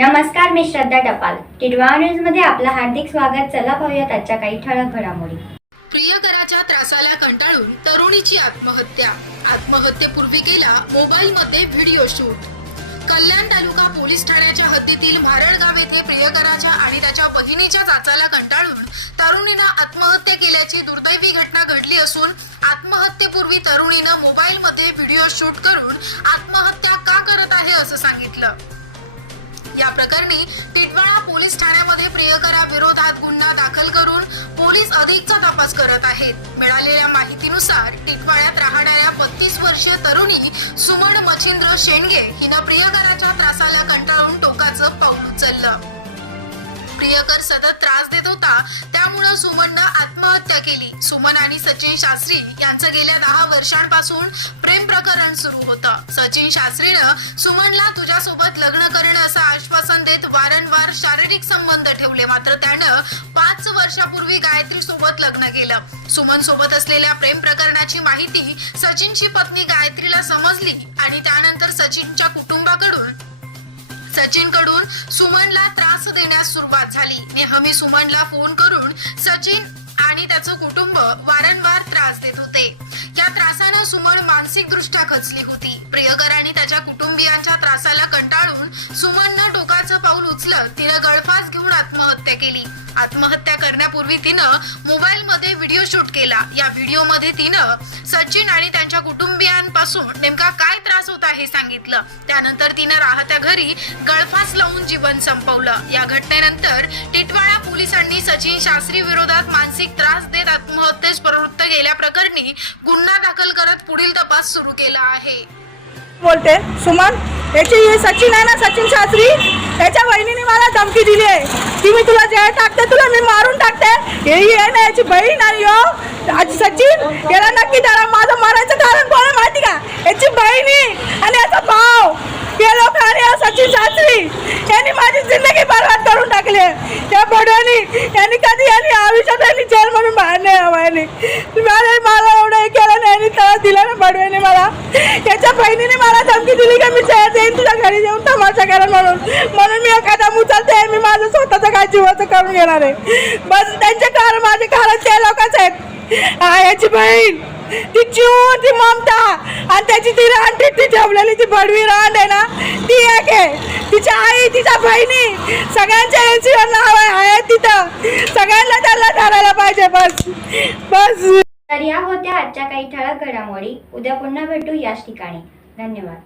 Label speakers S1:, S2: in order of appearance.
S1: नमस्कार मी श्रद्धा टपाल. टिडवा न्यूजमध्ये आपलं हार्दिक स्वागत. चला पाहूयात आजच्या काही ठळक घडामोडी.
S2: प्रियकराच्या त्रासाला कंटाळून तरुणीची आत्महत्या. आत्महत्येपूर्वी केला मोबाईलमध्ये व्हिडिओ शूट. कल्याण तालुका पोलीस ठाण्याच्या हद्दीतील भारळगाव येथे प्रियकराच्या आणि त्याच्या बहिणीच्या चाचाला कंटाळून तरुणीनं आत्महत्या केल्याची दुर्दैवी घटना घडली असून आत्महत्येपूर्वी तरुणीनं मोबाईलमध्ये व्हिडिओ शूट करून आत्महत्या का करत आहे असं सांगितलं. या प्रकरणी टिटवाळा पोलीस ठाण्यामध्ये प्रियकरा विरोधात गुन्हा दाखल करून पोलीस अधिकचा तपास करत आहेत. मिळालेल्या माहितीनुसार टिटवाळ्यात राहणाऱ्या बत्तीस वर्षीय तरुणी सुमन मच्छिंद्र शेंडगे हिनं प्रियकराच्या त्रासाला कंटाळून टोकाचं पाऊल उचललं. प्रियकर सतत त्रास देत होता त्यामुळं सुमननं आत्महत्या केली. सुमन आणि सचिन शास्त्री यांचं गेल्या दहा वर्षांपासून प्रेम प्रकरण सुरू होतं. सचिन शास्त्रीनं सुमनला तुझ्यासोबत लग्न करणं असं आश्वासन देत वारंवार शारीरिक संबंध ठेवले. मात्र त्यानं पाच वर्षापूर्वी गायत्री सोबत लग्न केलं. सुमन सोबत असलेल्या प्रेम प्रकरणाची माहिती सचिनची पत्नी गायत्रीला समजली आणि त्यानंतर सचिनच्या कुटुंबाकडून सचिनकडून सुमनला त्रास देण्यास सुरुवात झाली. नेहमी सुमनला फोन करून सचिन आणि त्याचं कुटुंब वारंवार त्रास देत होते. या त्रासानं सुमन मानसिक दृष्ट्या खचली होती. प्रियकर आणि त्याच्या कुटुंबियांच्या त्रासाला कंटाळून सुमननं टोकाचं पाऊल उचलत तिनं गळफास घेऊन आत्महत्या केली. आत्महत्या करण्यापूर्वी तिनं मोबाईल मध्ये व्हिडिओ शूट केला. या व्हिडिओमध्ये तिनं सचिन आणि त्यांच्या कुटुंबियांपासून नेमका काय त्रास होता हे सांगितलं. त्यानंतर तिनं राहत्या घरी गळफास लावून जीवन संपवलं. या घटनेनंतर सचिन शास्त्री विरोधात मानसिक त्रास देत आत्महत्येस प्रवृत्त केल्याप्रकरणी गुन्हा दाखल करत पुढील तपास सुरू केला आहे.
S3: बोलते सुमन याची सचिन आहे ना सचिन शास्त्री? त्याच्या बहिणीने मला धमकी दिली आहे. की मी तुला जे टाकते तुला मी मारून टाकते. हे आहे ना याची बहीण आणि यो. सचिन याला नक्की त्याला माझं मारायचं कारण कोणा माहिती का याची बहिणी आणि याचा भाव हे लोक आणि हा सचिन शास्त्री यांनी माझी जिंदगी बरबाद करून टाकली आहे. त्या यांनी कधी यांनी आयुष्यात यांनी जेल म्हणून बाहेर नाही यावं यांनी मला एवढं हे केलं नाही यांनी त्रास दिला ना बडव्याने मला. याच्या बहिणीने मला धमकी दिली का मी शहरात येईन तुझ्या घरी येऊन तमाशा करेन म्हणून. म्हणून मी एखादा उचलते मी माझं स्वतःचं काय जीवाचं करून घेणार आहे. बस त्यांचे कारण माझे कारण ते लोकच आहेत. हा याची बहीण ती जीव ती ममता आणि त्याची ती रान ती ठेवलेली ती बडवी रान आहे ना ती एक आहे. तिची आई तिच्या बहिणी सगळ्यांच्या यांची नाव आहे आहे तिथं. सगळ्यांना त्यांना धरायला पाहिजे बस. बस.
S1: तर या होत्या आजच्या काही ठळक घडामोडी. उद्या पुन्हा भेटू याच ठिकाणी. धन्यवाद.